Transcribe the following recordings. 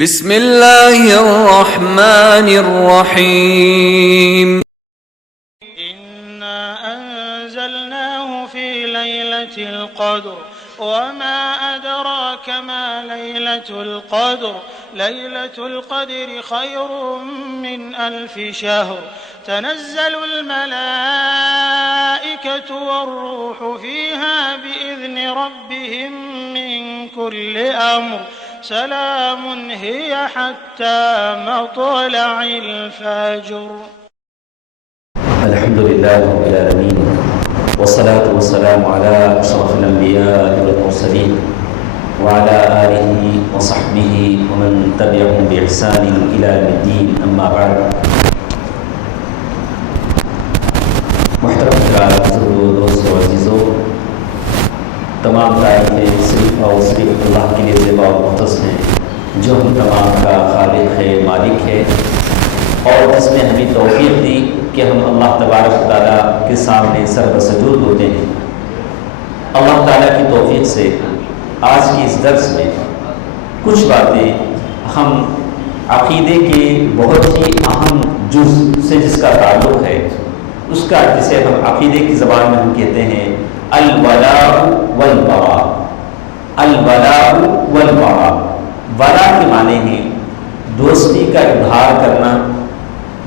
بسم اللہ الرحمن الرحیم إنا أنزلناه في ليلة القدر وما أدراك ما ليلة القدر ليلة القدر خير من 1000 شهر تنزل الملائكة والروح فيها بإذن ربهم من كل أمر سلام هي حتى مطلع الفجر. الحمد لله رب العالمين والصلاة والسلام على أشرف الأنبياء والمرسلين وعلى آله وصحبه ومن تبعهم بإحسان إلى يوم الدين. أما بعد. محترم بزرگوں، دوستوں، عزیزوں، تمام تعریفیں صرف اور صرف اللہ کے لیے زیبا و مختص ہیں جو ہم تمام کا خالق ہے، مالک ہے، اور جس نے ہمیں توفیق دی کہ ہم اللہ تبارک و تعالیٰ کے سامنے سر بسجود ہوتے ہیں۔ اللہ تعالیٰ کی توفیق سے آج کی اس درس میں کچھ باتیں ہم عقیدے کے بہت ہی اہم جز سے جس کا تعلق ہے، اس کا جسے ہم عقیدے کی زبان میں ہم کہتے ہیں الولاء والبراء۔ الولاء والبراء، ولا کے معنی ہیں دوستی کا اظہار کرنا،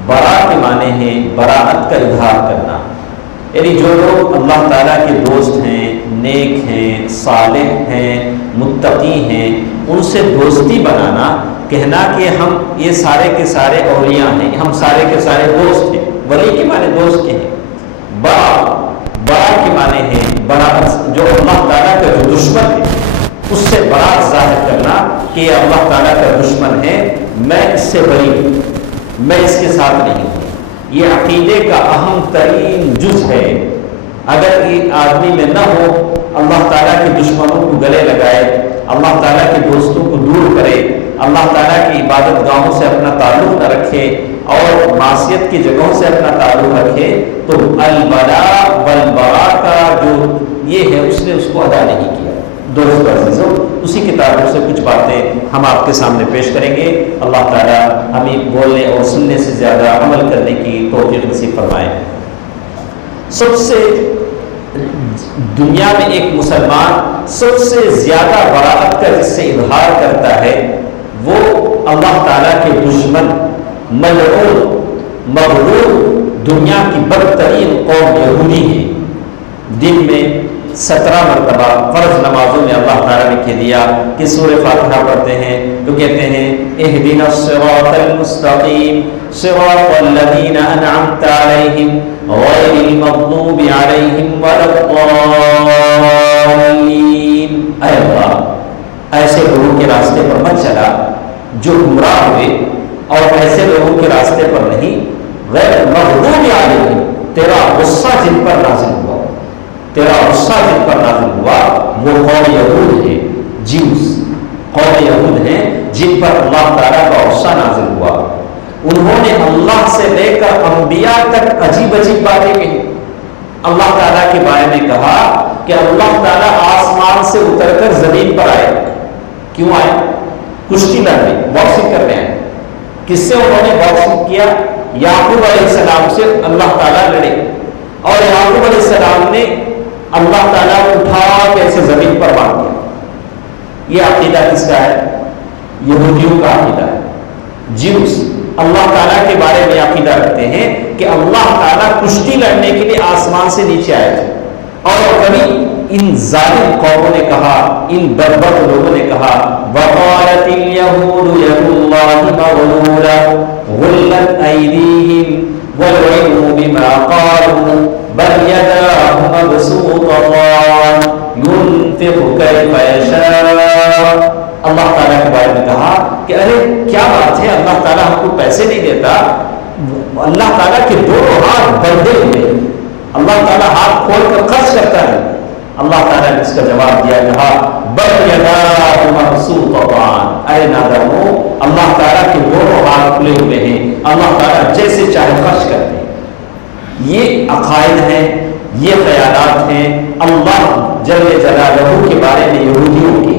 برا کے معنی ہے براءت کا اظہار کرنا، یعنی جو لوگ اللہ تعالیٰ کے دوست ہیں، نیک ہیں، صالح ہیں، متقی ہیں، ان سے دوستی بنانا، کہنا کہ ہم یہ سارے کے سارے اولیاء ہیں، ہم سارے کے سارے دوست ہیں۔ ولی کے معنی دوست کے ہیں۔ برا کے معنی ہے براءت، جو اللہ تعالیٰ کا جو دشمن ہے اس سے براءت ظاہر کرنا کہ یہ اللہ تعالیٰ کا دشمن ہے، میں اس سے بری ہوں، میں اس کے ساتھ نہیں ہوں۔ یہ عقیدے کا اہم ترین جز ہے۔ اگر یہ آدمی میں نہ ہو، اللہ تعالیٰ کے دشمنوں کو گلے لگائے، اللہ تعالیٰ کے دوستوں کو دور کرے، اللہ تعالیٰ کی عبادت گاہوں سے اپنا تعلق نہ رکھے اور معصیت کی جگہوں سے اپنا تعلق رکھے، تو الولاء والبراء کا جو یہ ہے اس نے اس کو ادا نہیں کیا۔ دوستو عزیزوں، اسی کتابوں سے کچھ باتیں ہم آپ کے سامنے پیش کریں گے۔ اللہ تعالیٰ ہمیں بولنے اور سننے سے زیادہ عمل کرنے کی توفیق نصیب فرمائے۔ سب سے دنیا میں ایک مسلمان سب سے زیادہ براءت کا جس سے اظہار کرتا ہے وہ اللہ تعالیٰ کے دشمن، ملعون، مغرور، دنیا کی بدترین قوم یہودی ہے۔ دن میں 17 مرتبہ فرض نمازوں میں اللہ تعالیٰ نے کہہ دیا کہ سورہ فاتحہ پڑھتے ہیں تو کہتے ہیں اہدنا الصراط المستقیم صراط الذین انعمت علیہم غیر المغضوب علیہم ولا الضالین۔ اے اللہ، ایسے لوگوں کے راستے پر مت چلا جو گمراہ ہوئے، اور ایسے لوگوں کے راستے پر نہیں، غیر المغضوب علیہم، تیرا غصہ جن پر نازل ہوا، تیرا غصہ جن پر نازل ہوا وہ قوم یہود ہے، جیوس قوم یہود ہیں جن پر اللہ تعالیٰ کا غصہ نازل ہوا۔ انہوں نے اللہ سے لے کر انبیاء تک عجیب عجیب باتیں کہی۔ اللہ تعالیٰ کے بارے میں کہا کہ اللہ تعالیٰ آسمان سے اتر کر زمین پر آئے۔ کیوں آئے؟ کشتی لڑنے، باکسنگ کرنے آئے۔ کس سے انہوں نے باکسنگ کیا؟ یعقوب علیہ السلام سے اللہ تعالیٰ لڑے، اور یعقوب علیہ السلام نے اللہ تعالیٰ کو اٹھا کے ایسے زمین پر مار دیا۔ یہ عقیدہ کس کا ہے؟ یہودیوں کا عقیدہ ہے۔ جیوس اللہ تعالیٰ کے بارے میں عقیدہ رکھتے ہیں کہ اللہ تعالیٰ کشتی لڑنے کے لیے آسمان سے نیچے آئے تھے، اور کبھی ان ظالم قوموں نے کہا، ان بربر لوگوں نے کہا وقالت اليهود يد الله مغلولة غلت أيديهم ولعنوا بما قالوا بل يداه مبسوطتان ينفق كيف يشاء۔ اللہ تعالیٰ کے بارے میں کہا کہ ارے کیا بات ہے، اللہ تعالیٰ ہم کو پیسے نہیں دیتا، اللہ تعالیٰ کے دونوں ہاتھ بندے ہوئے، اللہ تعالیٰ ہاتھ کھول کر خرچ کرتا ہے۔ اللہ تعالیٰ نے اس کا جواب دیا، کہا بل یداہ مبسوطتان، ارے نادانو، اللہ تعالیٰ کے دونوں ہاتھ کھلے ہوئے ہیں، اللہ تعالیٰ جیسے چاہے خرچ کرتے ہیں۔ یہ عقائد ہیں، یہ خیالات ہیں اللہ جل جلالہ کے بارے میں یہودیوں کی۔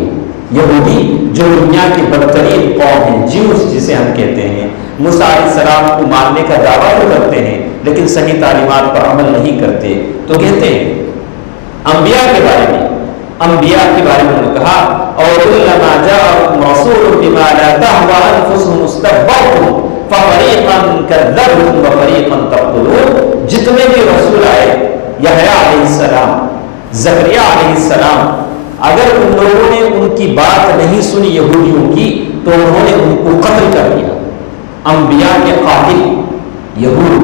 یہودی جو دنیا کی بدترین قوم ہے، جیوس جسے ہم کہتے ہیں، موسیٰ علیہ السلام کو ماننے کا دعویٰ تو کرتے ہیں لیکن صحیح تعلیمات پر عمل نہیں کرتے، تو کہتے ہیں انبیاء کے بارے میں انہوں نے کہا اور کلما جاءکم رسول بما لا تهوى انفسهم استكبرتم ففریقا کذبتم وفریقا تقتلون، جتنے بھی رسول آئے، یحییٰ علیہ السلام، زکریا علیہ السلام، اگر ان لوگوں نے ان کی بات نہیں سنی یہودیوں کی تو انہوں نے ان کو قتل کر دیا۔ انبیاء کے قاتل یہود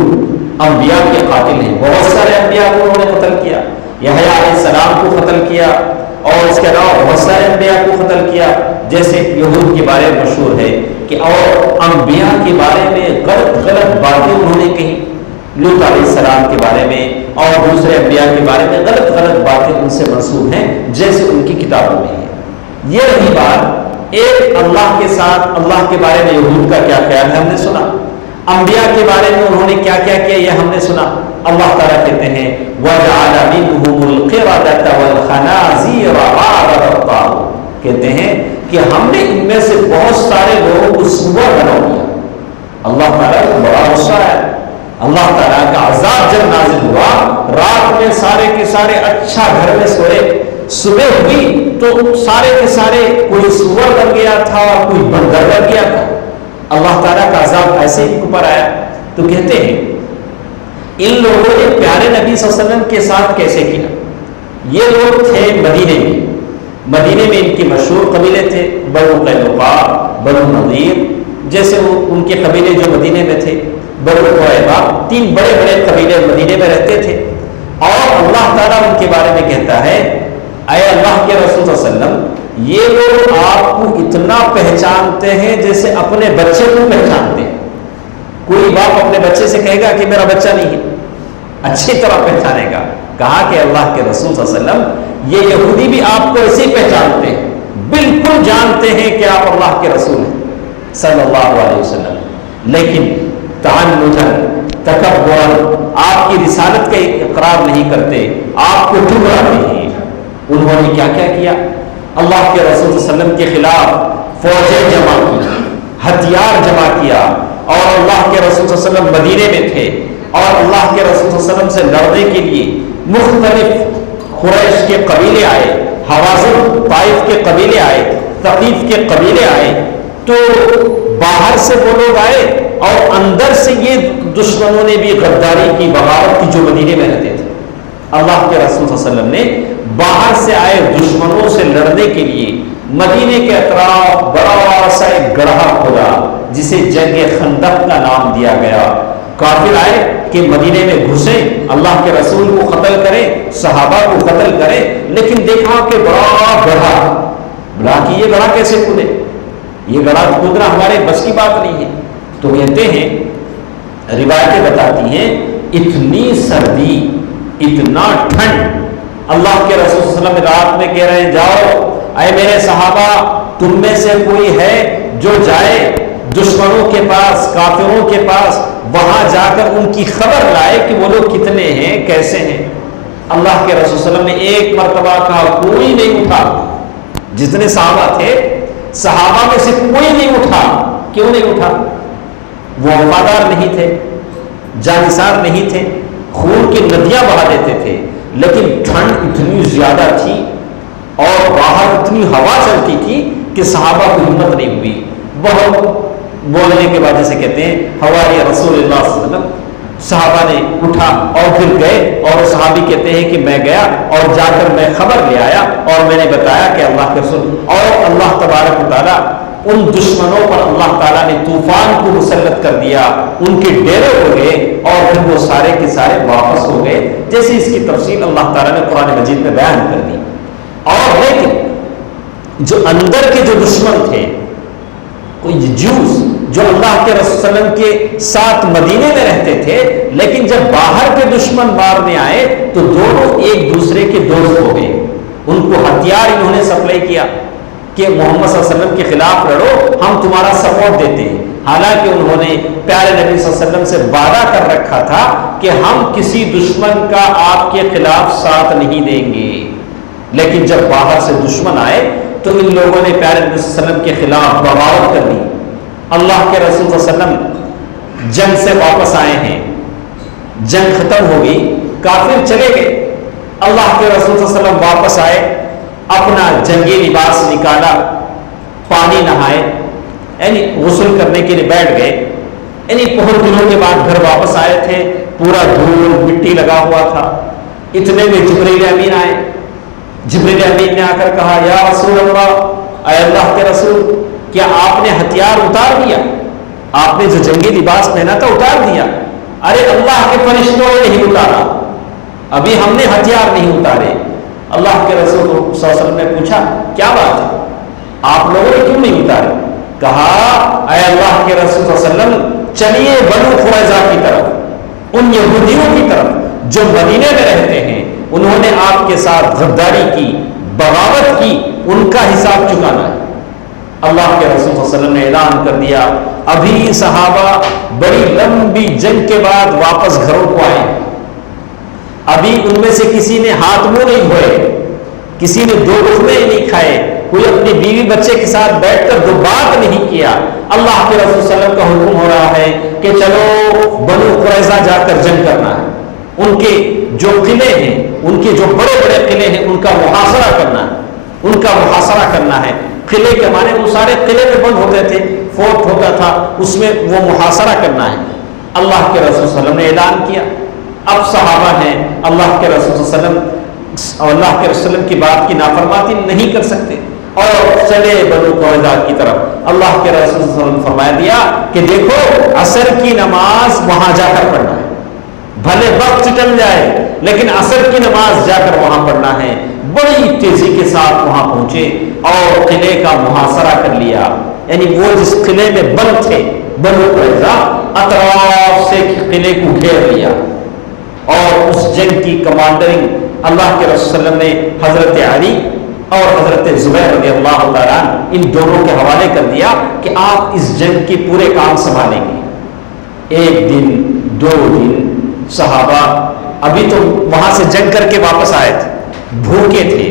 انبیاء کے قاتل ہیں، بہت سارے انبیاء کو انہوں نے قتل کیا، یحییٰ علیہ السلام کو قتل کیا اور اس کے علاوہ بہت سارے انبیاء کو قتل کیا، جیسے یہود کے بارے میں مشہور ہے کہ اور انبیاء کے بارے میں غلط باتیں انہوں نے کہی، لوط علیہ السلام کے بارے میں اور دوسرے انبیاء کے بارے میں غلط باتیں ان سے منسوب ہیں جیسے ان کی کتابوں میں ہے۔ یہ رہی بات ایک اللہ کے ساتھ اللہ کے بارے میں یہود کا کیا خیال ہے ہم نے سنا، انبیاء کے بارے میں انہوں نے کیا کیا کیا یہ ہم نے سنا۔ اللہ تعالیٰ کہتے ہیں وَجَعَلَ مِنْهُمُ الْقِرَدَةَ وَالْخَنَازِيرَ وَعَبَدَ الطَّاغُوتَ، کہتے ہیں کہ ہم نے ان میں سے بہت سارے لوگوں کو سور بنا دیا۔ اللہ تعالیٰ کو بڑا غصہ ہے، اللہ تعالیٰ کا عذاب جب نازل ہوا، رات میں سارے کے سارے اچھا گھر میں سوئے، صبح ہوئی تو سارے کے سارے کوئی سور بن گیا تھا اور کوئی بندر بن گیا تھا۔ اللہ تعالیٰ کا عذاب ایسے ہی اوپر آیا۔ تو کہتے ہیں ان لوگوں نے پیارے نبی صلی اللہ علیہ وسلم کے ساتھ کیسے کیا؟ یہ لوگ تھے مدینے میں ان کے مشہور قبیلے تھے، بنو قینقاع، بنو نضیر، جیسے وہ ان کے قبیلے جو مدینے میں تھے، بنو قریظہ، تین بڑے بڑے قبیلے مدینے میں رہتے تھے۔ اور اللہ تعالیٰ ان کے بارے میں کہتا ہے اے اللہ کے رسول صلی اللہ علیہ وسلم، یہ لوگ آپ کو اتنا پہچانتے ہیں جیسے اپنے بچے کو پہچانتے ہیں۔ کوئی باپ اپنے بچے سے کہے گا کہ میرا بچہ نہیں ہے، اچھی طرح پہچانے گا۔ کہا کہ اللہ کے رسول صلی اللہ علیہ وسلم یہ یہودی بھی آپ کو ایسے ہی پہچانتے ہیں، بالکل جانتے ہیں کہ آپ اللہ کے رسول ہیں صلی اللہ علیہ وسلم، لیکن تعنتاً تکبراً آپ کی رسالت کا اقرار نہیں کرتے، آپ کو ٹھکراتے ہیں۔ انہوں نے کیا کیا کیا؟ اللہ کے رسول صلی اللہ علیہ وسلم کے خلاف فوجیں جمع کی، ہتھیار جمع کیا، اور اللہ کے رسول صلی اللہ علیہ وسلم مدینے میں تھے اور اللہ کے رسول صلی اللہ علیہ وسلم سے لڑنے کے لیے مختلف قریش کے قبیلے آئے، حوازن طائف کے قبیلے آئے، ثقیف کے قبیلے آئے، تو باہر سے وہ لوگ آئے اور اندر سے یہ دشمنوں نے بھی غداری کی، بغاوت کی، جو مدینے میں رہتے تھے۔ اللہ کے رسول صلی اللہ علیہ وسلم نے باہر سے آئے دشمنوں سے لڑنے کے لیے مدینے کے اطراف بڑا سا ایک گڑھا کھودا جسے جنگ خندق کا نام دیا گیا۔ کافر آئے کہ مدینے میں گھسے، اللہ کے رسول کو قتل کرے، صحابہ کو قتل کرے، لیکن دیکھا کہ بڑا گڑھا، بلا کہ یہ گڑھا کیسے کھودے، یہ گڑھا کھودنا ہمارے بس کی بات نہیں ہے۔ تو کہتے ہیں، روایتیں بتاتی ہیں اتنی سردی، اتنا ٹھنڈ، اللہ کے رسول صلی اللہ علیہ وسلم رات میں کہہ رہے ہیں جاؤ اے میرے صحابہ، تم میں سے کوئی ہے جو جائے دشمنوں کے پاس، کافروں کے پاس، وہاں جا کر ان کی خبر لائے کہ وہ لوگ کتنے ہیں، کیسے ہیں۔ اللہ کے رسول صلی اللہ علیہ وسلم نے ایک مرتبہ کہا، کوئی نہیں اٹھا۔ جتنے صحابہ تھے، صحابہ میں سے کوئی نہیں اٹھا۔ کیوں نہیں اٹھا؟ وہ وفادار نہیں تھے، جانثار نہیں تھے، خون کی ندیاں بہا دیتے تھے، لیکن ٹھنڈ اتنی زیادہ تھی اور باہر اتنی ہوا چلتی تھی کہ صحابہ کو ہمت نہیں ہوئی۔ بہت بولنے کے بعد جیسے کہتے ہیں حوالی رسول اللہ صلی اللہ علیہ وسلم، صحابہ نے اٹھا اور پھر گئے، اور صحابی کہتے ہیں کہ میں گیا اور جا کر میں خبر لے آیا اور میں نے بتایا کہ اللہ کے رسول، اور اللہ تبارک و تعالیٰ ان دشمنوں پر اللہ تعالیٰ نے طوفان کو مسلط کر دیا، ان کے ڈیرے ہو گئے اور پھر وہ سارے کے سارے واپس ہو گئے، جیسے اس کی تفصیل اللہ تعالیٰ نے قرآن مجید میں بیان کر دی۔ اور لیکن جو اندر کے جو دشمن تھے، کوئی جوز جو اللہ کے رسول صلی اللہ علیہ وسلم کے ساتھ مدینے میں رہتے تھے، لیکن جب باہر کے دشمن مارنے آئے تو دونوں ایک دوسرے کے دوست ہو گئے، ان کو ہتھیار انہوں نے سپلائی کیا کہ محمد صلی اللہ علیہ وسلم کے خلاف لڑو، ہم تمہارا سپورٹ دیتے ہیں۔ حالانکہ انہوں نے پیارے نبی صلی اللہ علیہ وسلم سے وعدہ کر رکھا تھا کہ ہم کسی دشمن کا آپ کے خلاف ساتھ نہیں دیں گے، لیکن جب باہر سے دشمن آئے تو ان لوگوں نے پیارے نبی صلی اللہ علیہ وسلم کے خلاف بغاوت کر دی. اللہ کے رسول صلی اللہ علیہ وسلم جنگ سے واپس آئے ہیں, جنگ ختم ہو گئی, کافر چلے گئے. اللہ کے رسول صلی اللہ علیہ وسلم واپس آئے, اپنا جنگی لباس نکالا, پانی نہائے, یعنی غسل کرنے کے لیے بیٹھ گئے. یعنی بہت دنوں کے بعد گھر واپس آئے تھے, پورا دھول مٹی لگا ہوا تھا. اتنے میں جبریل امین آئے. جبریل امین نے آ کر کہا یا رسول اللہ, اے اللہ کے رسول, کیا آپ نے ہتھیار اتار دیا؟ آپ نے جو جنگی لباس پہنا تھا اتار دیا؟ ارے اللہ کے فرشتوں نے نہیں اتارا, ابھی ہم نے ہتھیار نہیں اتارے. اللہ کے رسول صلی اللہ علیہ وسلم نے پوچھا کیا بات ہے, آپ لوگوں نے کیوں نہیں اتارے؟ کہا اے اللہ کے رسول صلی اللہ علیہ وسلم, چلیے بنو قریظہ کی طرف, ان یہودیوں کی طرف جو مدینے میں رہتے ہیں, انہوں نے آپ کے ساتھ غداری کی, بغاوت کی, ان کا حساب چکانا ہے. اللہ کے رسول صلی اللہ علیہ وسلم نے اعلان کر دیا, ابھی صحابہ بڑی لمبی جنگ کے بعد واپس گھروں کو آئے, ابھی ان میں سے کسی نے ہاتھ منہ نہیں دھوئے, کسی نے دو لقمے نہیں کھائے, کوئی اپنی بیوی بچے کے ساتھ بیٹھ کر دو بات نہیں کیا. اللہ کے رسول صلی اللہ علیہ وسلم کا حکم ہو رہا ہے کہ چلو بنو قریظہ جا کر جنگ کرنا ہے. ان کے جو قلعے ہیں, ان کے جو بڑے بڑے قلعے ہیں, ان کا محاصرہ کرنا ہے, ان کا محاصرہ کرنا ہے. قلعے کے معنی وہ سارے قلعے میں بند ہوتے تھے, فورٹ ہوتا تھا, اس میں وہ محاصرہ کرنا ہے. اللہ کے رسول صلی اللہ علیہ وسلم نے اعلان کیا. اب صحابہ ہیں, اللہ کے رسول صلی اللہ علیہ وسلم اور اللہ کے رسول کی بات کی نافرمانی نہیں کر سکتے, اور چلے بنو قریظہ کی طرف. اللہ کے رسول صلی اللہ علیہ وسلم فرمایا دیا کہ دیکھو عصر کی نماز وہاں جا کر پڑھنا ہے, بھلے وقت چل جائے لیکن عصر کی نماز جا کر وہاں پڑھنا ہے. بڑی تیزی کے ساتھ وہاں پہنچے اور قلعے کا محاصرہ کر لیا. یعنی وہ جس قلعے میں بند تھے بنو قریظہ, اطراف سے قلعے کو گھیر لیا, اور اس جنگ کی کمانڈرنگ اللہ کے رسول صلی اللہ علیہ وسلم نے حضرت علی اور حضرت زبیر رضی اللہ تعالیٰ ان دونوں کے حوالے کر دیا کہ آپ اس جنگ کی پورے کام سنبھالیں گے. ایک دن, دو دن صحابہ ابھی تو وہاں سے جنگ کر کے واپس آئے تھے, بھوکے تھے,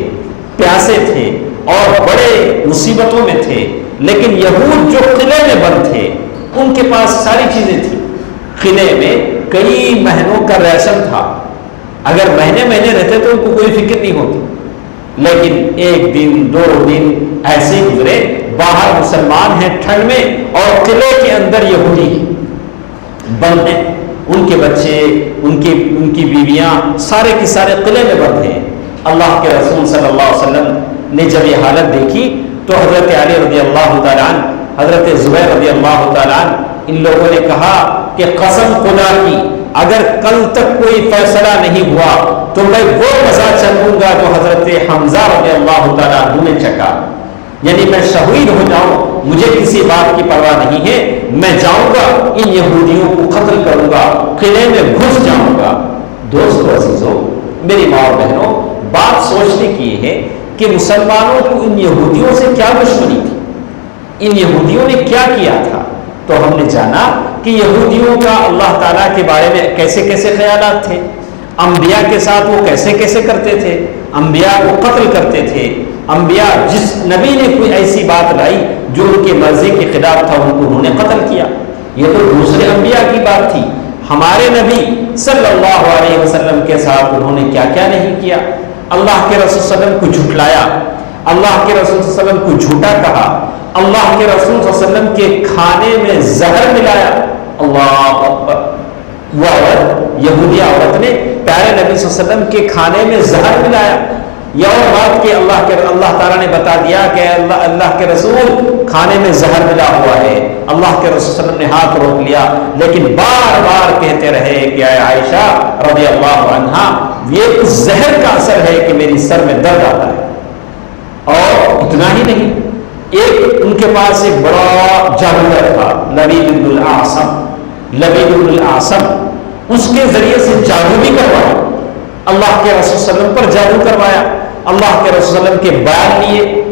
پیاسے تھے اور بڑے مصیبتوں میں تھے. لیکن یہود جو قلعے میں بند تھے ان کے پاس ساری چیزیں تھیں. قلعے میں کئی مہینوں کا ریشن تھا, اگر مہینے مہینے رہتے تو ان کو کوئی فکر نہیں ہوتی. لیکن ایک دن, دو دن ایسے گزرے, باہر مسلمان ہیں ٹھنڈ میں, اور قلعے کے اندر یہودی بند ہیں, ان کے بچے, ان کی بیویاں, سارے کے سارے قلعے میں بند ہیں. اللہ کے رسول صلی اللہ علیہ وسلم نے جب یہ حالت دیکھی تو حضرت علی رضی اللہ تعالیٰ عنہ, حضرت زبیر رضی اللہ تعالیٰ عنہ, ان لوگوں نے کہا کہ قسم خدا کی اگر کل تک کوئی فیصلہ نہیں ہوا تو میں وہ مزہ چلوں گا جو حضرت حمزہ رضی اللہ تعالیٰ عنہ نے چکا. یعنی میں شہید ہو جاؤں, مجھے کسی بات کی پرواہ نہیں ہے, میں جاؤں گا, ان یہودیوں کو قتل کروں گا, قلعے میں گھس جاؤں گا. دوستو عزیزو, میری ماں اور بہنوں, بات سوچنے کی یہ ہے کہ مسلمانوں کو ان یہودیوں سے کیا دشمنی تھی, ان یہودیوں نے کیا کیا تھا. تو ہم نے جانا کہ یہودیوں کا اللہ تعالیٰ کے بارے میں کیسے کیسے خیالات تھے, انبیاء کے ساتھ وہ کیسے کیسے کرتے تھے, انبیاء کو قتل کرتے تھے. انبیاء, جس نبی نے کوئی ایسی بات لائی جو ان کے مرضی کے خلاف تھا, ان کو انہوں نے قتل کیا. یہ تو دوسرے انبیاء کی بات تھی. ہمارے نبی صلی اللہ علیہ وسلم کے ساتھ انہوں نے کیا کیا نہیں کیا. اللہ کے رسول صلی اللہ علیہ وسلم کو جھٹلایا, اللہ کے رسول صلی اللہ علیہ وسلم کو جھوٹا کہا, اللہ کے رسول صلی اللہ علیہ وسلم کے کھانے میں زہر ملایا. اللہ اکبر. وہ عورت, یہودی عورت نے پیارے نبی صلی اللہ علیہ وسلم کے کھانے میں زہر ملایا. یا اور بات کہ اللہ تعالیٰ نے بتا دیا کہ اللہ کے رسول کھانے میں زہر ملا ہوا ہے. اللہ کے رسول صلی اللہ علیہ وسلم نے ہاتھ روک لیا, لیکن بار بار کہتے رہے کہ اے عائشہ رضی اللہ عنہا, یہ اس زہر کا اثر ہے کہ میری سر میں درد آتا ہے. اور اتنا ہی نہیں, ایک ان کے پاس ایک بڑا جادوگر تھا, لبید بن الاعصم, اس کے ذریعے سے جادو بھی کروایا. اللہ کے رسول صلی اللہ علیہ وسلم پر جادو کروایا, اللہ کے رسول صلی اللہ علیہ وسلم کے بال لیے.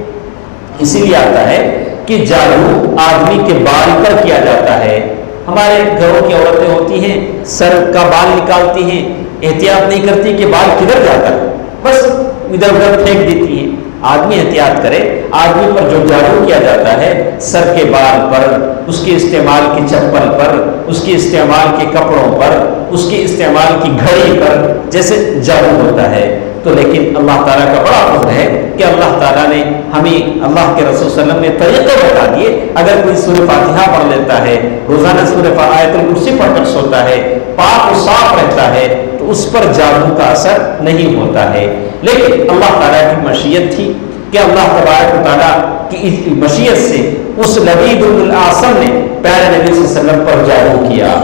اسی لیے آتا ہے کہ جادو آدمی کے بال پر کیا جاتا ہے. ہمارے گھروں کی عورتیں ہوتی ہیں, سر کا بال نکالتی ہیں, احتیاط نہیں کرتی کہ بال کدھر جاتا ہے, بس ادھر ادھر پھینک دیتی ہیں. آدمی احتیاط کرے. آدمی پر جو جادو کیا جاتا ہے سر کے بال پر، اس کے استعمال کی چپل پر، اس کے استعمال کے کپڑوں پر، اس کے استعمال کی گھڑی پر، جیسے جادو ہوتا ہے. تو لیکن اللہ تعالیٰ کا بڑا فضل ہے کہ اللہ تعالیٰ نے ہمیں، اللہ کے رسول صلی اللہ علیہ وسلم نے طریقے بتا دیے. اگر کوئی سورہ فاتحہ پڑھ لیتا ہے، روزانہ سورہ آیت الکرسی پڑھ کر سوتا ہے، پاک و صاف رہتا ہے، تو اس پر جادو کا اثر نہیں ہوتا ہے. لیکن اللہ تعالیٰ کی مشیت تھی کہ اللہ تبارک و تعالیٰ کی مشیت سے اس لبید بن الاعصم نے پیارے نبی صلی اللہ علیہ وسلم پر جادو کیا.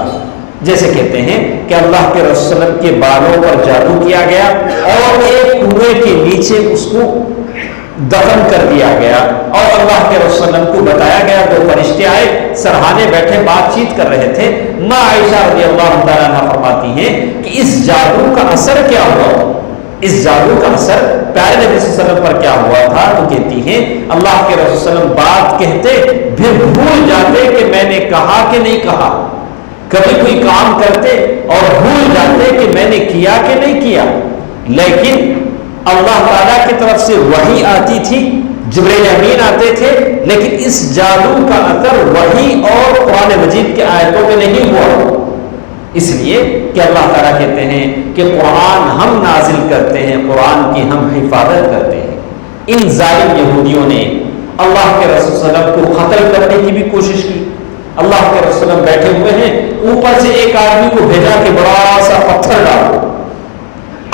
جیسے کہتے ہیں کہ اللہ کے رسول صلی اللہ علیہ وسلم کے بالوں پر جادو کیا گیا اور ایک کنویں کے نیچے اس کو دفن کر دیا گیا، اور اللہ کے رسول صلی اللہ علیہ وسلم کو بتایا گیا. دو فرشتے آئے، سرہانے بیٹھے بات چیت کر رہے تھے. ماں عائشہ رضی اللہ تعالیٰ عنہ فرماتی ہیں کہ اس جادو کا اثر کیا ہوا، اس جادو کا اثر پیارے نبی صلی اللہ علیہ وسلم پر کیا ہوا تھا. تو کہتی ہیں اللہ کے رسول صلی اللہ علیہ وسلم بات کہتے پھر بھول جاتے کہ میں نے کہا کہ نہیں کہا. کبھی کوئی کام کرتے اور بھول جاتے کہ میں نے کیا کہ نہیں کیا. لیکن اللہ تعالیٰ کی طرف سے وحی آتی تھی، جبرائیل امین آتے تھے، لیکن اس جادو کا اثر وحی اور قرآن مجید کے آیتوں میں نہیں ہوا. اس لیے کہ اللہ تعالیٰ کہتے ہیں کہ قرآن ہم نازل کرتے ہیں، قرآن کی ہم حفاظت کرتے ہیں. ان ظالم یہودیوں نے اللہ کے رسول صلی اللہ علیہ وسلم کو قتل کرنے کی بھی کوشش کی. اللہ کے رسول صلی اللہ علیہ وسلم بیٹھے ہوئے ہیں، اوپر سے ایک آدمی کو بھیجا کہ بڑا سا پتھر ڈالو.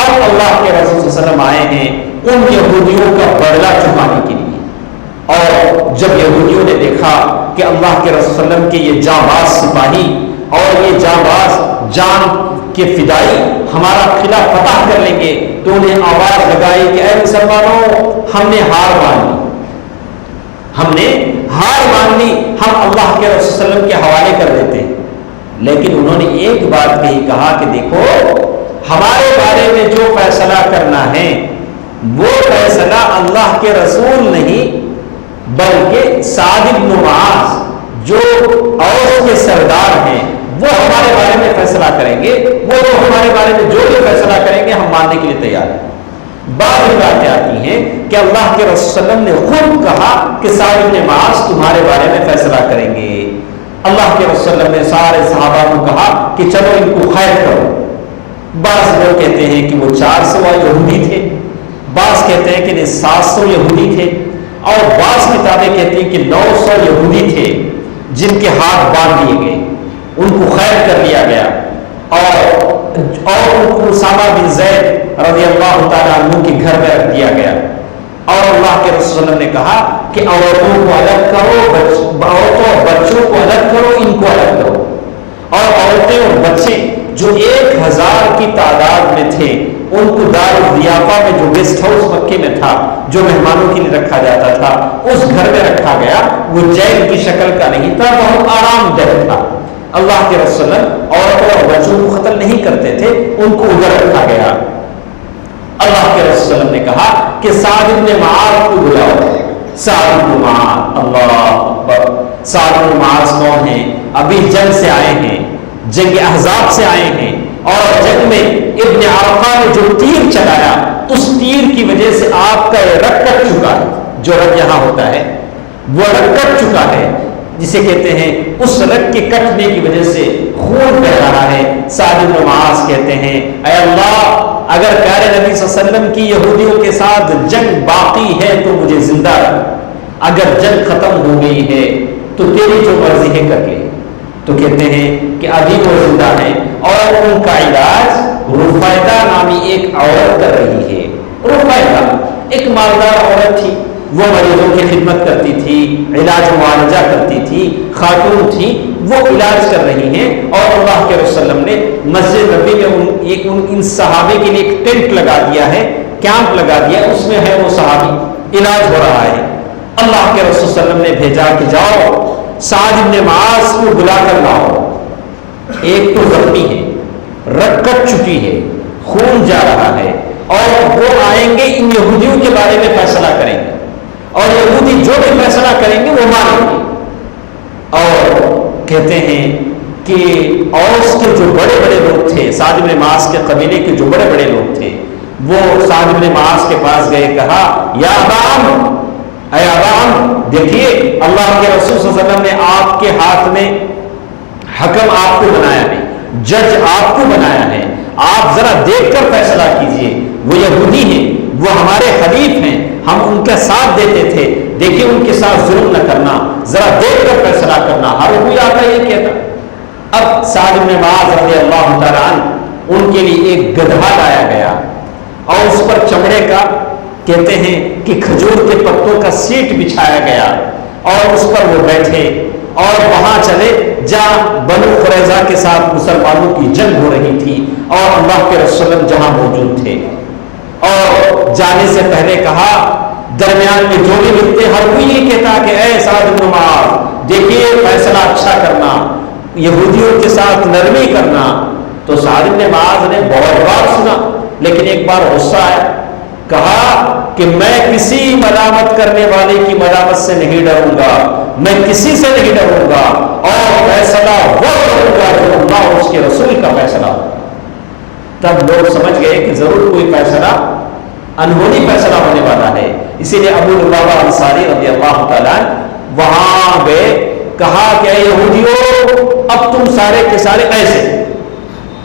اب اللہ کے رسول صلی اللہ علیہ وسلم آئے ہیں ان یہودیوں کا بدلہ چکانے کے لیے. اور جب یہودیوں نے دیکھا کہ اللہ کے رسول صلی اللہ علیہ وسلم کے یہ جانباز سپاہی اور یہ جانباز جان کے فدائی ہمارا قلعہ فتح کر لیں گے، تو انہیں آواز لگائی کہ اے مسلمانوں، ہم نے ہار مان لی، ہم نے ہار مان لی، ہم اللہ کے رسول صلی اللہ علیہ وسلم کے حوالے کر دیتے ہیں. لیکن انہوں نے ایک بات کہی، کہا کہ دیکھو ہمارے بارے میں جو فیصلہ کرنا ہے وہ فیصلہ اللہ کے رسول نہیں بلکہ سعد بن معاذ جو اوس کے سردار ہیں وہ ہمارے بارے میں فیصلہ کریں گے. وہ ہمارے بارے میں جو بھی فیصلہ کریں گے ہم ماننے کے لیے تیار ہیں. بعض باتیں آتی ہیں کہ اللہ کے رسول صلی اللہ علیہ وسلم نے خود کہا کہ سعد بن معاذ تمہارے بارے میں فیصلہ کریں گے. اللہ کے رسول صلی اللہ علیہ وسلم نے سارے صحابہ کو کہا کہ چلو ان کو خیر کرو. بعض لوگ کہتے ہیں کہ وہ 400 یہودی تھے، بعض کہتے ہیں کہ 700 یہودی تھے، اور بعض کتابیں کہتی ہیں کہ 900 یہودی تھے جن کے ہاتھ باندھ دیے گئے، ان کو خیر کر لیا گیا، اور ان کو اسامہ بن زید رضی اللہ تعالیٰ عنہ کے گھر میں رکھ دیا گیا. اور اللہ کے رسول صلی اللہ علیہ وسلم نے کہا کہ عورتوں کو الگ کرو، عورتوں اور بچوں کو الگ کرو، ان کو الگ کرو. اور عورتیں اور بچے جو 1000 کی تعداد میں تھے ان کو دار الضیافہ میں جو گیسٹ ہاؤس مکے میں تھا جو مہمانوں کے لیے رکھا جاتا تھا اس گھر میں رکھا گیا. وہ جیل کی شکل کا نہیں تھا، بہت آرام دہ تھا. اللہ کے رسول عورتوں اور بچوں کو قتل نہیں کرتے تھے، ان کو ادھر رکھا گیا. اللہ کے رسول نے کہا کہ سعد بن معاذ کو بلاؤ. سعد بن معاذ، اللہ اکبر، سعد بن معاذ کون ہیں؟ ابھی جنگ سے آئے ہیں، جنگ احزاب سے آئے ہیں، اور جنگ میں ابن عرفہ نے جو تیر چلایا اس تیر کی وجہ سے آپ کا یہ رگ کٹ چکا ہے. جو رگ یہاں ہوتا ہے وہ رگ کٹ چکا ہے، جسے کہتے ہیں اس رگ کے کٹنے کی وجہ سے خون بہ رہا ہے. سعد بن معاذ کہتے ہیں اے اللہ، اگر پیارے نبی صلی اللہ علیہ وسلم کی یہودیوں کے ساتھ جنگ باقی ہے تو مجھے زندہ رکھ، اگر جنگ ختم ہو گئی ہے تو تیری جو مرضی ہے کر لے. تو کہتے ہیں کہ ابھی وہ زندہ ہیں اور ان کا علاج رفیدہ نامی ایک عورت کر رہی ہے. رفیدہ ایک مالدار عورت تھی، وہ مریضوں کی خدمت کرتی تھی، علاج معالجہ کرتی تھی، خاتون تھی، وہ علاج کر رہی ہیں. اور اللہ کے رسول صلی اللہ علیہ وسلم نے مسجد نبی میں ان صحابے کے لیے ایک ٹینٹ لگا دیا ہے، کیمپ لگا دیا، اس میں ہے وہ صحابی، علاج ہو رہا ہے. اللہ کے رسول صلی اللہ علیہ وسلم نے بھیجا کہ جاؤ سعد بن معاذ کو بلا کر لاؤ. ایک تو زخمی ہے، رگ کٹ چکی ہے، خون جا رہا ہے، اور وہ آئیں گے ان یہودیوں کے بارے میں فیصلہ کریں گے، اور یہودی جو بھی فیصلہ کریں گے وہ مانیں گے. اور کہتے ہیں کہ اوس کے جو بڑے بڑے لوگ تھے، سعد بن معاذ کے قبیلے کے جو بڑے بڑے لوگ تھے، وہ سعد بن معاذ کے پاس گئے، کہا یا ابا عمرو، اے ابا عمرو، دیکھیے اللہ کے رسول صلی اللہ علیہ وسلم نے آپ کے ہاتھ میں حکم آپ کو بنایا ہے، جج آپ کو بنایا ہے، آپ ذرا دیکھ کر فیصلہ کیجئے، وہ یہودی ہیں، وہ ہمارے حلیف ہیں، ہم ان کا ساتھ دیتے تھے، دیکھیے ان کے ساتھ ظلم نہ کرنا، ذرا دیکھ کر فیصلہ کرنا۔ ہر کوئی آتا یہ کہتا۔ اب سعد بن معاذ رضی اللہ تعالیٰ عنہ، ان کے لیے ایک گدھا لایا گیا اور اس پر چمڑے کا، کہتے ہیں کہ کھجور کے پتوں کا سیٹ بچھایا گیا اور اس پر وہ بیٹھے اور وہاں چلے جہاں بنو قریظہ کے ساتھ مسلمانوں کی جنگ ہو رہی تھی اور اللہ کے رسول جہاں موجود تھے، اور جانے سے پہلے کہا، درمیان میں جو بھی ملتے ہر کوئی یہ کہتا کہ اے سعد بن معاذ، دیکھیے فیصلہ اچھا کرنا، یہودیوں کے ساتھ نرمی کرنا۔ تو سعد بن معاذ نے بہت بار سنا، لیکن ایک بار غصہ آیا، کہا کہ میں کسی ملامت کرنے والے کی ملامت سے نہیں ڈروں گا، میں کسی سے نہیں ڈروں گا، اور فیصلہ وہ کروں گا جو اللہ اور اس کے رسول کا فیصلہ ہو۔ تب لوگ سمجھ گئے کہ ضرور کوئی فیصلہ، انہونی فیصلہ ہونے والا ہے، اسی لیے ابو لبابہ انصاری رضی اللہ تعالیٰ وہاں گئے، کہا کہ اے یہودیو، اب تم سارے کے سارے ایسے،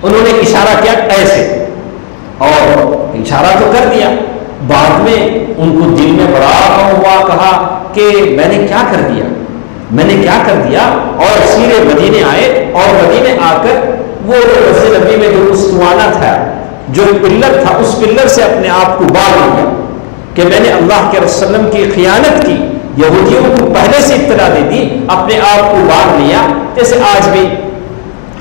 انہوں نے اشارہ کیا ایسے، اور اشارہ تو کر دیا، بعد میں ان کو دل میں بڑا غم ہوا، کہا کہ میں نے کیا کر دیا، میں نے کیا کر دیا، اور سیرے مدینے آئے، اور مدینے آ کر وہ مسجد نبی میں جو استوانہ تھا، جو پلر تھا، اس پلر سے اپنے آپ کو باندھ لیا کہ میں نے اللہ کے رسول وسلم کی خیانت کی، یہودیوں کو پہلے سے اطلاع دے دی، اپنے آپ کو باندھ لیا۔ جیسے آج بھی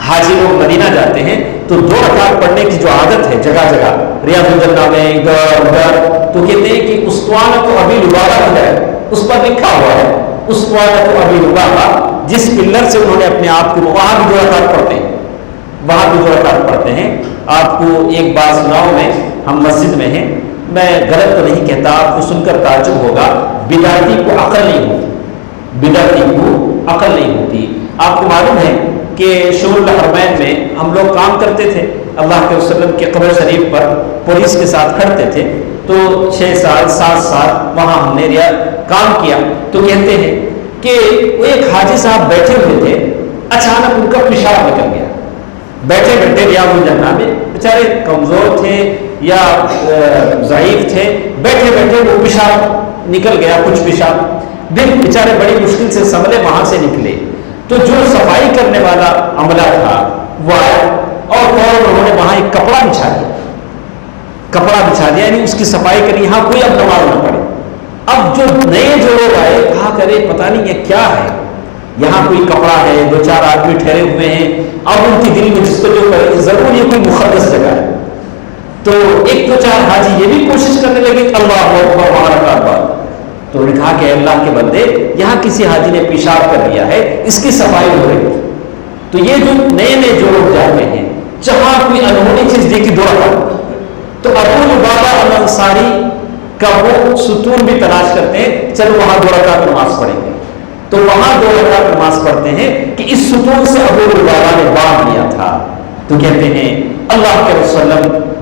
حاجی لوگ مدینہ جاتے ہیں تو 2 رکعت پڑھنے کی جو عادت ہے جگہ جگہ، ریاض الجنہ میں ادھر ادھر، تو کہتے ہیں کہ اسطوانہ تو ابی لبابہ ہے، اس پر لکھا ہوا ہے اسطوانہ تو ابی لبابہ، جس پلر سے انہوں نے اپنے آپ کو، وہاں بھی 2 رکعت پڑھتے ہیں، وہاں بھی 2 رکعت پڑھتے ہیں۔ آپ کو ایک بات سناؤں، میں ہم مسجد میں ہیں، میں غلط تو نہیں کہتا، آپ کو سن کر تعجب ہوگا، بدعتی کو عقل نہیں ہوتی، بدعتی کو عقل نہیں ہوتی۔ آپ کو معلوم ہے کہ شور الحرمین میں ہم لوگ کام کرتے تھے، اللہ کے وسلم کے قبر شریف پر پولیس کے ساتھ کھڑتے تھے، تو 6 سال 7 سال وہاں ہم نے کام کیا۔ تو کہتے ہیں کہ وہ ایک حاجی صاحب بیٹھے ہوئے تھے، اچانک ان کا پیشاب نکل گیا، بیٹھے بیٹھے ریاض الجنہ میں، بیچارے کمزور تھے یا ضعیف تھے، بیٹھے بیٹھے وہ پیشاب نکل گیا، کچھ پیشاب، پھر بیچارے بڑی مشکل سے سنبھلے، وہاں سے نکلے، تو جو صفائی کرنے والا عملہ تھا وہ آیا اور فوراً انہوں نے وہاں ایک کپڑا بچھا دیا، کپڑا بچھا دیا، یعنی اس کی صفائی کری، یہاں کوئی اب نماز نہ پڑے۔ اب جو نئے جو لوگ آئے، کہا کرے پتہ نہیں یہ کیا ہے، یہاں کوئی کپڑا ہے، 2-4 آدمی ٹھہرے ہوئے ہیں، اب ان کی دل میں جس کو جو کرے ضرور یہ کوئی مقدس جگہ ہے، تو 1-2-4 حاجی یہ بھی کوشش کرنے لگے اللہ اکبر وہاں رکھا، تو انہوں نے کہا کہ اللہ کے بندے، یہاں کسی حاجی نے پیشاب کر دیا ہے، اس کی صفائی ہو رہی ہے۔ تو یہ جو نئے نئے جو لوگ جاتے ہیں، جہاں کوئی انہونی چیز دیکھی 2 رکعت، تو ابو لبابہ الانصاری کا وہ ستون بھی تلاش کرتے ہیں، چلو وہاں 2 رکعت نماز پڑھیں گے، تو وہاں 2 رکعت نماز پڑھتے ہیں کہ اس ستون سے ابو لبابہ نے باندھ لیا تھا۔ تو کہتے ہیں اللہ کے رسول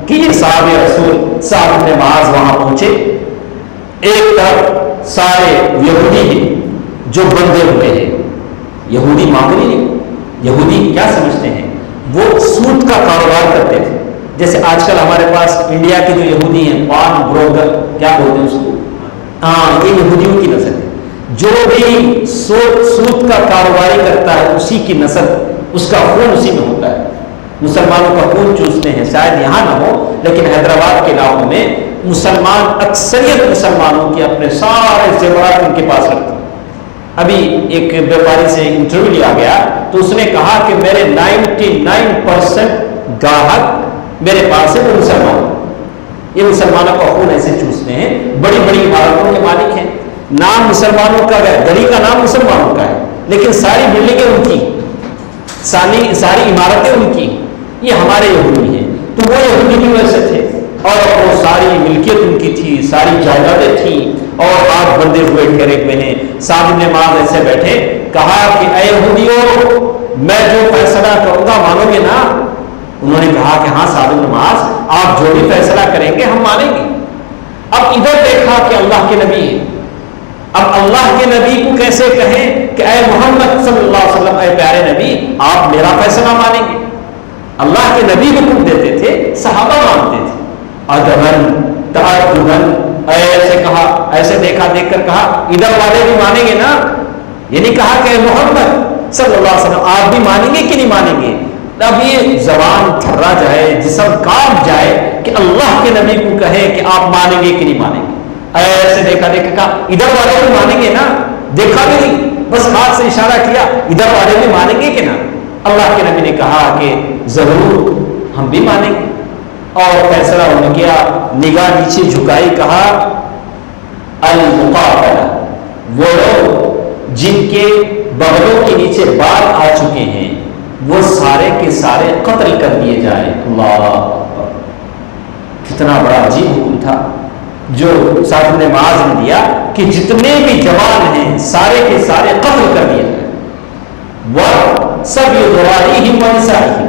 کہ یہ صحابہ رسول سعد بن معاذ وہاں پہنچے، ایک طرف سارے یہودی ہیں جو بندے ہوئے ہیں، یہودی معمولی نہیں، یہودی کیا سمجھتے ہیں، وہ سود کا کاروبار کرتے تھے، جیسے آج کل ہمارے پاس انڈیا کے جو یہودی ہیں، پان بروکر کیا بولتے ہیں اس کو، ہاں یہ یہودیوں کی نسل ہے، جو بھی سود کا کاروباری کرتا ہے اسی کی نسل، اس کا خون اسی میں ہوتا ہے، مسلمانوں کا خون چوستے ہیں، شاید یہاں نہ ہو لیکن حیدرآباد کے علاقوں میں مسلمان، اکثریت مسلمانوں کے اپنے سارے زیورات ان کے پاس رکھتے ہیں۔ ابھی ایک بیپاری سے انٹرویو لیا گیا تو اس نے کہا کہ میرے 99% گاہک میرے پاس ہے وہ مسلمان، یہ مسلمانوں کا خون ایسے چوستے ہیں، بڑی بڑی عمارتوں کے مالک ہیں، نام مسلمانوں کا ہے، گلی کا نام مسلمانوں کا ہے، لیکن ساری بلڈنگیں ان کی، ساری عمارتیں ان کی، یہ ہمارے یہودی ہیں۔ تو وہ یہودی بھی ویسے تھے اور وہ ساری ملکیت ان کی تھی، ساری جائیدادیں تھیں، اور آپ بندے ہوئے ٹھہرے ہوئے ہیں۔ سعد بن معاذ ایسے بیٹھے، کہا کہ اے یہودیو، میں جو فیصلہ کروں گا مانو گے نا؟ انہوں نے کہا کہ ہاں سعد بن معاذ، آپ جو بھی فیصلہ کریں گے ہم مانیں گے۔ اب ادھر دیکھا کہ اللہ کے نبی ہے، اب اللہ کے نبی کو کیسے کہیں کہ اے محمد صلی اللہ علیہ وسلم، اے پیارے نبی آپ میرا فیصلہ مانیں گے؟ اللہ کے نبی حکم دیتے تھے، صحابہ مانتے تھے، ادبن تعجبن، ایسے کہا، ایسے دیکھا، دیکھ کر کہا ادھر والے بھی مانیں گے نا؟ یہ نہیں کہا کہ محمد صلی اللہ علیہ وسلم آپ بھی مانیں گے کہ نہیں مانیں گے؟ اب یہ زبان تھرا جائے، جسم کانپ جائے کہ اللہ کے نبی کو کہے کہ آپ مانیں گے کہ نہیں مانیں گے۔ ایسے دیکھا دیکھا کہا ادھر والے بھی مانیں گے نا؟ دیکھا بھی نہیں، بس ہاتھ سے اشارہ کیا، ادھر والے بھی مانیں گے کہ نا؟ اللہ کے نبی نے کہا کہ ضرور ہم بھی مانیں گے، اور فیصلہ انہوں نے کیا، نگاہ نیچے جھکائی، کہا المقابلہ، وہ لوگ جن کے بغلوں کے نیچے بال آ چکے ہیں وہ سارے کے سارے قتل کر دیے جائیں۔ اللہ اکبر، کتنا بڑا عجیب حکم تھا جو سعد بن معاذ نے دیا کہ جتنے بھی جوان ہیں سارے کے سارے قتل کر دیے جائیں۔ وَسَبْيُ وَنِسَائِهِمْ،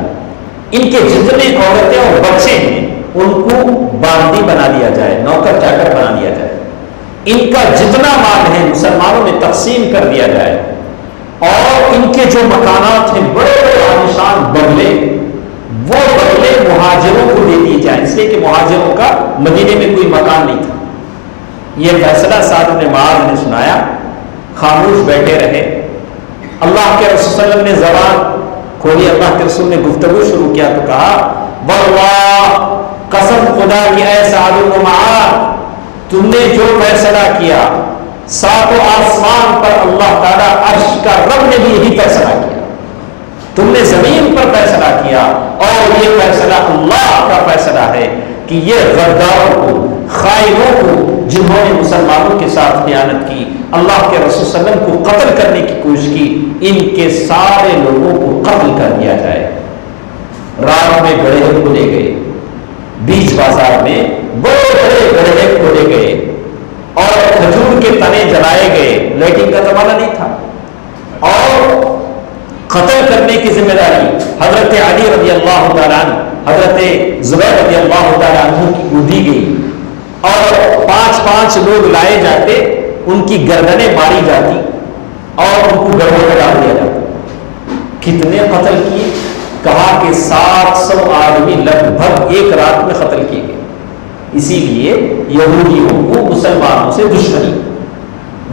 ان کے جتنے عورتیں اور بچے ہیں ان کو باندی بنا دیا جائے، نوکر چاکر بنا دیا جائے، ان کا جتنا مال ہے مسلمانوں میں تقسیم کر دیا جائے، اور ان کے جو مکانات ہیں بڑے بڑے عالیشان بنگلے، وہ بنگلے مہاجروں کو دے دیے جائیں، اس لیے کہ مہاجروں کا مدینے میں کوئی مکان نہیں تھا۔ یہ فیصلہ سعد بن معاذ نے سنایا، خاموش بیٹھے رہے۔ اللہ کے رسول صلی اللہ علیہ وسلم نے زبان کھولی، اللہ کے رسول نے گفتگو شروع کیا تو کہا واللہ، قسم خدا کی اے سعد بن معاذ، تم نے جو فیصلہ کیا ساتوں آسمان پر اللہ تعالیٰ عرش کا رب نے بھی یہی فیصلہ کیا، تم نے زمین پر فیصلہ کیا، اور یہ فیصلہ اللہ کا فیصلہ ہے کہ یہ غداروں کو، خائنوں کو، جنہوں نے مسلمانوں کے ساتھ خیانت کی، اللہ کے رسول صلی اللہ علیہ وسلم کو قتل کرنے کی کوشش کی، ان کے سارے لوگوں کو قتل کر دیا جائے۔ رات میں گڑھے کھولے گئے، بیچ بازار میں بڑے بڑے گڑھے کھولے گئے، اور کھجور کے تنے جلائے گئے، لیکن کا زمانہ نہیں تھا، اور قتل کرنے کی ذمہ داری حضرت علی رضی اللہ تعالیٰ عنہ، حضرت زبیر رضی اللہ تعالیٰ عنہ کو دی گئی، اور 5 لوگ لائے جاتے، ان کی گردنیں ماری جاتی اور ان کو گڑھوں میں ڈال دیا جاتا۔ کتنے قتل کیے؟ کہا کہ 700 آدمی لگ بھگ ایک رات میں قتل کیے گئے۔ اسی لیے یہودیوں کو مسلمانوں سے دشمنی،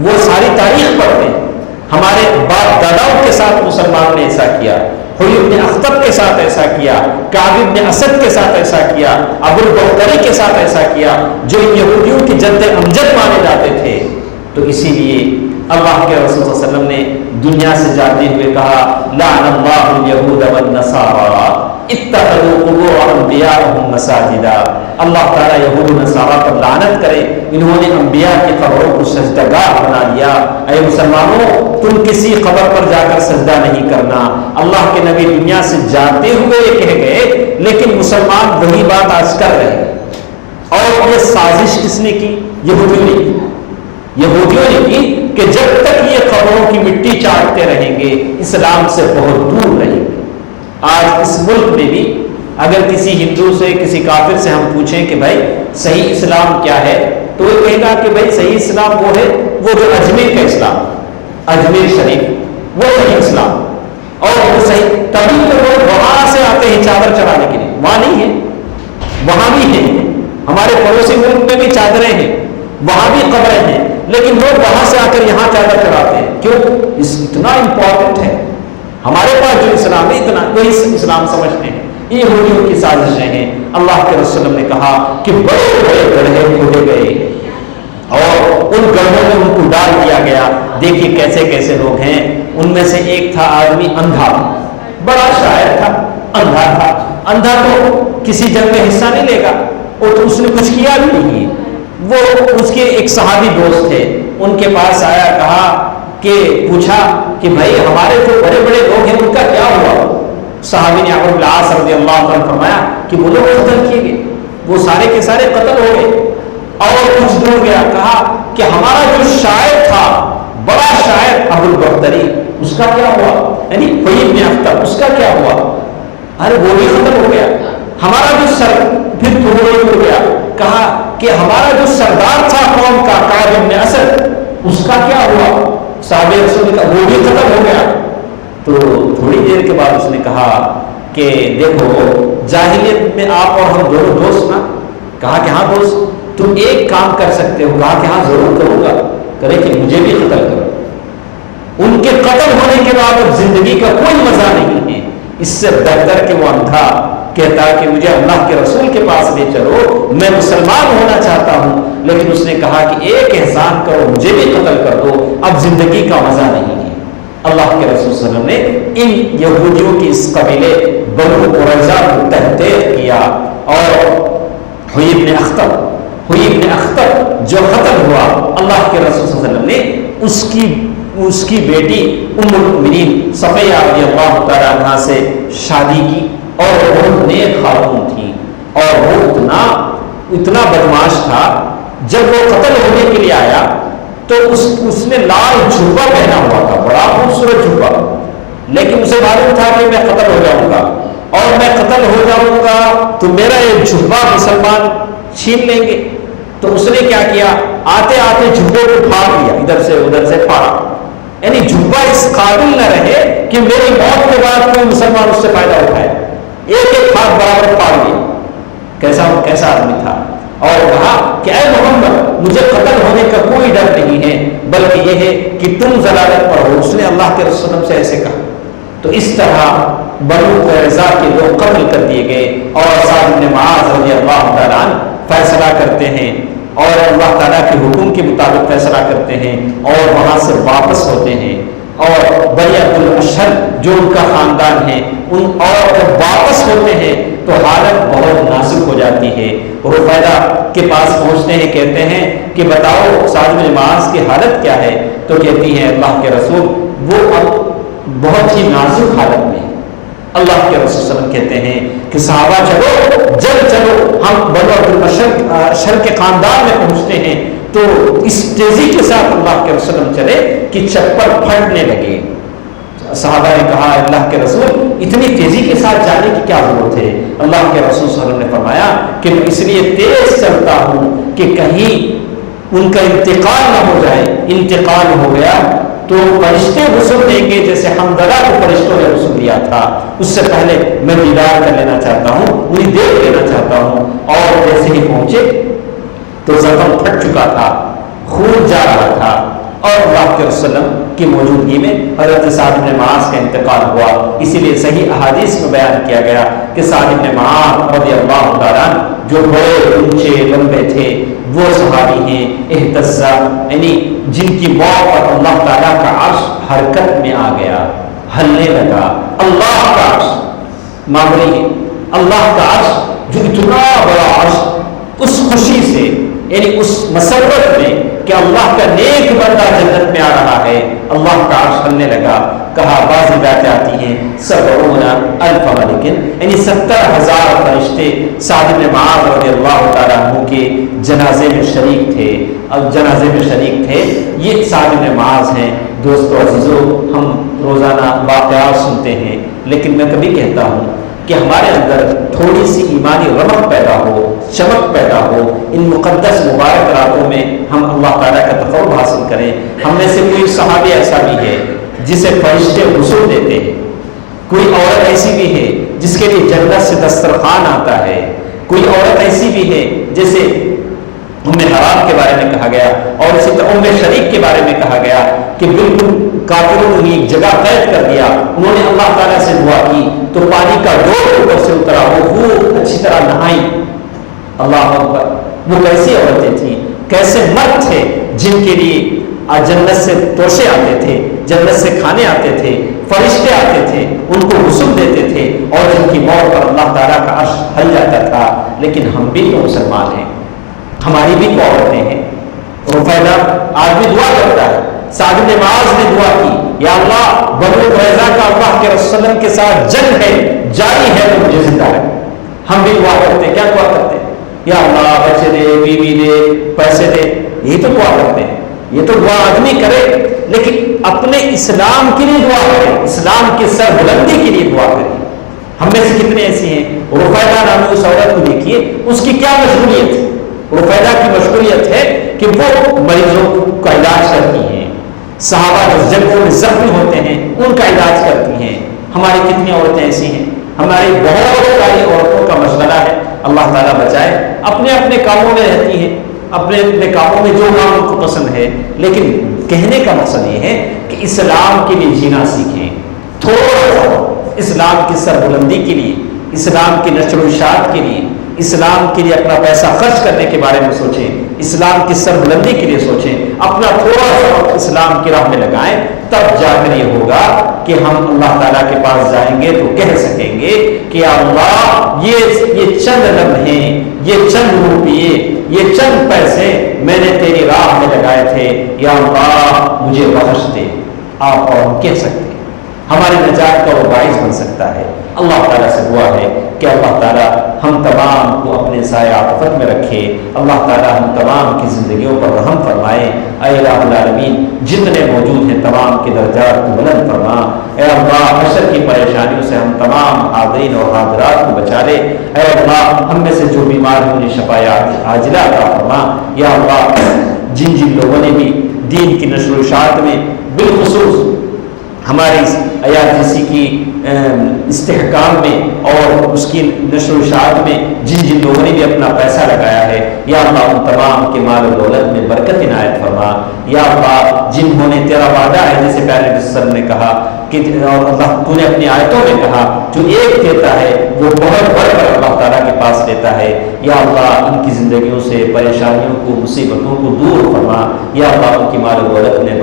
وہ ساری تاریخ پڑھتے ہیں، ہمارے باپ داداؤں کے ساتھ مسلمانوں نے ایسا کیا، حوی بن اخطب کے ساتھ ایسا کیا، کعب بن اسد کے ساتھ ایسا کیا، ابو البختری کے ساتھ ایسا کیا، جو ان یہودیوں کے جد امجد مانے جاتے تھے۔ تو اسی لیے اللہ کے رسول صلی اللہ علیہ وسلم نے دنیا سے جاتے ہوئے کہا لعن اللہ الیہود والنصارى اتخذوا قبور انبیاءهم مساجدا، اللہ تعالیٰ یہود و نصارہ پر لعنت کرے، انہوں نے انبیاء کی قبروں کو سجدہ گاہ بنا لیا۔ اے مسلمانوں، تم کسی قبر پر جا کر سجدہ نہیں کرنا۔ اللہ کے نبی دنیا سے جاتے ہوئے یہ کہہ گئے، لیکن مسلمان وہی بات آج کر رہے ہیں، اور یہ سازش کس نے کی؟ یہودیوں نے کی، یہودیوں نے کی کہ جب تک یہ قبروں کی مٹی چاٹتے رہیں گے اسلام سے بہت دور رہیں گے۔ آج اس ملک میں بھی اگر کسی ہندو سے، کسی کافر سے ہم پوچھیں کہ بھائی صحیح اسلام کیا ہے، تو وہ کہے گا کہ بھائی صحیح اسلام وہ ہے وہ جو اجمیر کا اسلام، اجمیر شریف، وہ صحیح اسلام، اور وہ صحیح، تبھی تو لوگ وہاں سے آتے ہیں چادر چڑھانے کے لیے، وہاں نہیں ہے، وہاں بھی ہے، ہمارے پڑوسی ملک میں بھی چادریں ہیں، وہاں بھی قبریں ہیں، لیکن لوگ وہاں سے آ کر یہاں چادر چڑھاتے ہیں، کیوں؟ اتنا امپورٹنٹ ہے ہمارے پاس جو اسلام ہے، اتنا وہی اسلام سمجھتے ہیں۔ یہ یہودیوں کی سازشیں ہیں۔ اللہ کے رسول نے کہا کہ بڑے بڑے گڑھے کھودے گئے اور ان گڑھوں میں ان کو ڈال دیا گیا۔ دیکھیے کیسے کیسے لوگ ہیں، ان میں سے ایک تھا آدمی اندھا، بڑا شاعر تھا، اندھا تھا۔ اندھا تو کسی جنگ میں حصہ نہیں لے گا، اور تو اس نے کچھ کیا بھی نہیں۔ وہ اس کے ایک صحابی دوست تھے، ان کے پاس آیا، کہا کہ پوچھا کہ بھائی ہمارے جو بڑے بڑے لوگ ہیں ان کا کیا ہوا؟ صحابی نے عمرو بن العاص رضی اللہ عنہ فرمایا کہ وہ لوگ قتل کیے گئے، وہ سارے کے سارے قتل ہو گئے۔ اور کچھ دور گیا، کہا کہ ہمارا جو شاعر تھا، بڑا شاعر ابو البختری، اس کا کیا ہوا؟ یعنی حوی بن اخطب، اس کا کیا ہوا؟ ارے وہ بھی ختم ہو گیا۔ ہمارا جو سر، پھر سردار تھا قوم کا کعب بن اسد، اس کا کیا ہوا؟ صحابہ رسول کا وہ بھی ختم ہو گیا۔ تو تھوڑی دیر کے بعد اس نے کہا کہ دیکھو جاہلیت میں آپ اور ہم دونوں دوست نا؟ کہا کہ ہاں دوست، تم ایک کام کر سکتے ہو؟ کہا کہ ہاں ضرور کروں گا۔ کرے کہ مجھے بھی قتل کرو۔ ان کے قتل ہونے کے بعد اب زندگی کا کوئی مزہ نہیں ہے۔ اس سے بہتر کہ وہ اندھا کہتا کہ مجھے اللہ کے رسول کے پاس لے چلو، میں مسلمان ہونا چاہتا ہوں، لیکن اس نے کہا کہ ایک احسان کرو، مجھے بھی قتل کر دو، اب زندگی کا مزہ نہیں ہے۔ اللہ کے رسول صلی اللہ علیہ وسلم نے ان یہودیوں کی اس قبیلے بنو قریظہ کو تحقیق کیا، اور حوی ابن اخطب جو قتل ہوا، اللہ کے رسول صلی اللہ علیہ وسلم نے اس کی بیٹی ام المؤمنین صفیہ رضی اللہ تعالی عنہا سے شادی کی، اور وہ نیک خاتون تھی، اور وہ اتنا بدماش تھا۔ جب وہ قتل ہونے کے لیے آیا تو اس نے لال جھبا پہنا ہوا تھا، بڑا خوبصورت جھبا، لیکن اسے معلوم تھا کہ میں قتل ہو جاؤں گا، اور میں قتل ہو جاؤں گا تو میرا یہ جھبا مسلمان چھین لیں گے۔ تو اس نے کیا کیا؟ آتے آتے جھبے کو پھاڑ لیا، ادھر سے ادھر سے پھاڑا، یعنی جھبا اس قابل نہ رہے کہ میری موت کے بعد کوئی مسلمان اس سے فائدہ اٹھائے، ایک ایک ہاتھ برابر پھاڑ لیا۔ کیسا آدمی تھا! اور کہا کہ اے محمد، مجھے قتل ہونے کا کوئی ڈر نہیں ہے، بلکہ یہ ہے کہ تم ضلالت پر ہو۔ اس نے اللہ کے رسول سے ایسے کہا۔ تو اس طرح بنو قریظہ کے لوگ قتل کر دیے گئے، اور سعد بن معاذ رضی اللہ تعالیٰ عنہ فیصلہ کرتے ہیں، اور اللہ تعالیٰ کے حکم کے مطابق فیصلہ کرتے ہیں، اور وہاں سے واپس ہوتے ہیں۔ اور بنی عبد الاشہر جو ان کا خاندان ہے، اور جب واپس ہوتے ہیں تو حالت بہت نازک ہو جاتی ہے۔ رفیدہ کے پاس پہنچتے ہیں، کہتے ہیں کہ بتاؤ سعد بن معاذ کی حالت کیا ہے؟ تو کہتی ہیں اللہ کے رسول وہ اب بہت ہی نازک حالت میں۔ اللہ کے رسول صلی اللہ علیہ وسلم کہتے ہیں کہ صحابہ چلو ہم بنو عبد الاشہر کے خاندان میں پہنچتے ہیں۔ تو اس تیزی کے ساتھ اللہ کے رسول چلے کہ چپل پھٹنے لگے۔ صحابہ نے کہا اللہ کے رسول اتنی تیزی کے ساتھ جانے کی کیا ضرورت ہے؟ اللہ کے رسول صلی اللہ علیہ وسلم نے فرمایا کہ میں اس لیے تیز چلتا ہوں کہ کہیں ان کا انتقال نہ ہو جائے۔ انتقال ہو گیا تو فرشتے غسل دیں گے، جیسے حنظلہ کو فرشتوں نے غسل دیا تھا، اس سے پہلے میں دیدار کر لینا چاہتا ہوں، انہیں دیکھ لینا چاہتا ہوں۔ اور جیسے ہی پہنچے تو زخم پھٹ چکا تھا، خون جا رہا تھا، اور اللہ کے وسلم کی موجودگی میں حضرت سعد بن معاذ کا انتقال ہوا۔ اسی لیے صحیح احادیث میں بیان کیا گیا کہ سعد بن معاذ رضی اللہ تعالیٰ جو بڑے اونچے لمبے تھے، وہ صحابی ہیں اہتزا، یعنی جن کی موت پر اللہ تعالیٰ کا عرش حرکت میں آ گیا، ہلنے لگا۔ اللہ کا عرش مان رہی ہے، اللہ کا عرش جو اتنا بڑا عرش، اس خوشی سے، یعنی اس مسرت میں کہ اللہ کا نیک بندہ جنت میں آ رہا ہے، اللہ کا عرش ہلنے لگا۔ کہا بعض باتیں آتی ہیں 70,000 ملکن، یعنی 70,000 فرشتے سعد بن معاذ رضی اللہ تعالیٰ عنہ کے جنازے میں شریک تھے۔ اب جنازے میں شریک تھے یہ سعد بن معاذ ہیں۔ دوستو عزیزو، ہم روزانہ واقعات سنتے ہیں، لیکن میں کبھی کہتا ہوں کہ ہمارے اندر تھوڑی سی ایمانی رمق پیدا ہو، چمک پیدا ہو، ان مقدس مبارک راتوں میں ہم اللہ تعالیٰ کا تقرب حاصل کریں۔ ہم میں سے کوئی صحابی ایسا بھی ہے جسے فرشتے غسل دیتے ہیں، کوئی عورت ایسی بھی ہے جس کے لیے جنت سے دسترخوان آتا ہے، کوئی عورت ایسی بھی ہے جیسے ام حرام کے بارے میں کہا گیا، اور اسی طرح ام شریک کے بارے میں کہا گیا کہ بالکل کافروں نے ایک جگہ قید کر دیا، انہوں نے اللہ تعالیٰ سے دعا کی تو پانی کا ڈول اوپر سے اترا، وہ خوب اچھی طرح نہائی۔ اللہ اکبر! وہ کیسی عورتیں تھیں، کیسے مرد تھے جن کے لیے جنت سے توشے آتے تھے، جنت سے کھانے آتے تھے، فرشتے آتے تھے، ان کو غسل دیتے تھے، اور جن کی موت پر اللہ تعالیٰ کا عرش ہل جاتا تھا۔ لیکن ہم بھی تو مسلمان ہیں، ہماری بھی تو عورتیں ہیں۔ رفیدہ آدمی دعا کرتا ہے، سعد بن معاذ نے دعا کی، یا اللہ بنو قریظہ کا اللہ کے رسول وسلم کے ساتھ جنگ ہے، جاری ہے تو مجھے زندہ ہے۔ ہم بھی دعا کرتے ہیں، کیا دعا کرتے ہیں؟ یا اللہ بچے دے، بیوی دے، پیسے دے، یہی تو دعا کرتے ہیں۔ یہ تو دعا آدمی کرے، لیکن اپنے اسلام کے لیے دعا کرے، اسلام کی سربلندی کے لیے دعا کرے۔ ہم میں سے کتنے ایسی ہیں؟ رفیدہ نامی اس عورت کو دیکھیے، اس کی کیا مشغولیت، رفیدہ کی مشغولیت ہے کہ وہ مریضوں کا علاج کرتی ہیں، صحابہ جو جنگوں میں زخمی ہوتے ہیں ان کا علاج کرتی ہیں۔ ہماری کتنی عورتیں ایسی ہیں، ہماری بہت ساری عورتوں کا مشغلہ ہے، اللہ تعالیٰ بچائے، اپنے اپنے کاموں میں رہتی ہیں، اپنے اپنے کاموں میں جو کام ان کو پسند ہے، لیکن کہنے کا مقصد یہ ہے کہ اسلام کے لیے جینا سیکھیں، تھوڑا سا اسلام کی سربلندی کے لیے، اسلام کی نشر و اشاعت کے لیے، اسلام کے لیے اپنا پیسہ خرچ کرنے کے بارے میں سوچیں، اسلام کی سربلندی کے لیے سوچیں، اپنا تھوڑا سا وقت اسلام کی راہ میں لگائیں، تب جا کر یہ ہوگا کہ ہم اللہ تعالیٰ کے پاس جائیں گے تو کہہ سکیں گے کہ اللہ یہ چند لمحے، یہ چند روپیے، یہ چند پیسے میں نے تیری راہ میں لگائے تھے، یا اللہ مجھے بخش دے۔ آپ اور ہم کہہ سکتے ہیں، ہماری نجات کا وہ باعث بن سکتا ہے۔ اللہ تعالیٰ سے دعا ہے کہ اللہ تعالیٰ ہم تمام کو اپنے سایہ عاطفت میں رکھے، اللہ تعالیٰ ہم تمام کی زندگیوں پر رحم فرمائے۔ اے الہ العالمین، جتنے موجود ہیں تمام کے درجات کو بلند فرما۔ اے اللہ، حشر کی پریشانیوں سے ہم تمام حاضرین اور حاضرات کو بچا لے۔ اے اللہ، ہم میں سے جو بیمار ہیں انہیں شفا عاجلہ عطا فرما۔ یا اللہ، جن لوگوں نے بھی دین کی نشر و اشاعت میں، بالخصوص ہماری اس IRGC کی استحکام میں اور اس کی نشر و اشاعت میں جن لوگوں نے بھی اپنا پیسہ لگایا ہے، یا اللہ ان تمام کے مال و دولت میں برکت عنایت فرما۔ یا اللہ، جنہوں نے تیرا وعدہ ہے، جیسے پیارے نبی صلی اللہ علیہ وسلم نے کہا کہ اور اللہ تو نے اپنی آیتوں میں کہا، جو ایک دیتا ہے وہ بہت بڑھ کر اللہ تعالیٰ کے پاس دیتا ہے۔ یا اللہ، ان کی زندگیوں سے پریشانیوں کو، مصیبتوں کو دور فرما۔ یا اللہ، ان کی مال و دولت میں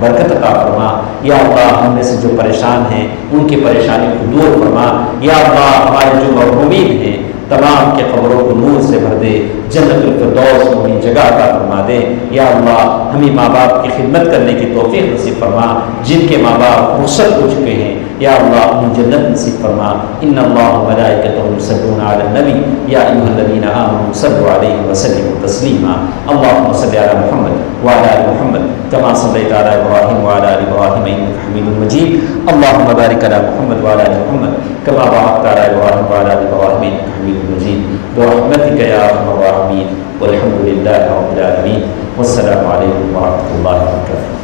برکت عطا فرما۔ یا اللہ، ہم میں سے جو پریشان ہیں ان کی پریشانیوں کو دور فرما۔ یا اللہ، ہمارے جو محرومین ہیں تمام کے قبروں کو نور سے بھر دے، جنت الفردوس میں انہیں جگہ عطا فرما دے۔ یا اللہ، ہمیں ماں باپ کی خدمت کرنے کی توفیق نصیب فرما، جن کے ماں باپ رخصت ہو چکے ہیں یا اللہ انہیں جنت نصیب فرما۔ ان اللہ وملائکتہ یصلون علی النبی یا ایھا الذین آمنوا صلوا علیہ وسلموا تسلیما۔ اللهم صل علی محمد وعلی آل محمد کما صلیت علی ابراہیم وعلی آل ابراہیم انک حمید مجید۔ اللهم بارک علی محمد وعلی آل محمد کما بارکت علی ابراہیم وعلی آل ابراہیم انک حمید مجید برحمتک یا ارحم الراحمین والحمد للہ رب العالمین۔ والسلام علیکم ورحمۃ اللہ وبرکاتہ۔